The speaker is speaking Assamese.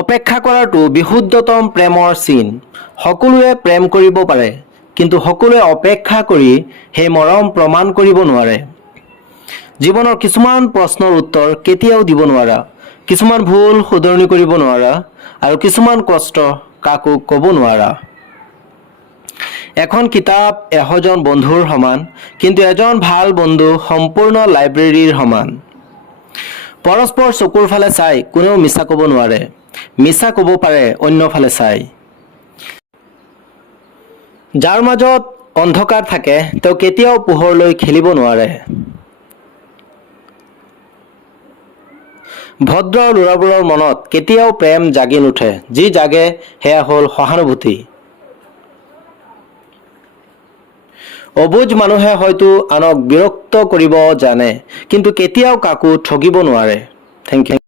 অপেক্ষা কৰাটো বিশুদ্ধতম প্ৰেমৰ চিন। সকলোৱে প্ৰেম কৰিব পাৰে, কিন্তু সকলোৱে অপেক্ষা কৰি সেই মৰম প্ৰমাণ কৰিব নোৱাৰে। জীৱনৰ কিছুমান প্ৰশ্নৰ উত্তৰ কেতিয়াও দিব নোৱাৰা, কিছুমান ভুল শুধৰণি কৰিব নোৱাৰা, আৰু কিছুমান কষ্ট কাকো ক'ব নোৱাৰা। এখন কিতাপ এশজন বন্ধুৰ সমান, কিন্তু এজন ভাল বন্ধু সম্পূৰ্ণ লাইব্ৰেৰীৰ সমান। পৰস্পৰ চকুৰ ফালে চাই কোনেও মিছা ক'ব নোৱাৰে, মিছা ক'ব পাৰে অন্য ফালে চাই। যাৰ মাজত অন্ধকাৰ থাকে তেওঁ কেতিয়াও পোহৰলৈ খেলিব নোৱাৰে। ভদ্ৰ ল'ৰাবোৰৰ মনত কেতিয়াও প্ৰেম জাগি নুঠে, যি জাগে সেয়া হ'ল সহানুভূতি। অবুজ মানুহে হয়তো আনক বিৰক্ত কৰিব জানে, কিন্তু কেতিয়াও কাকো ঠগিব নোৱাৰে। Thank U.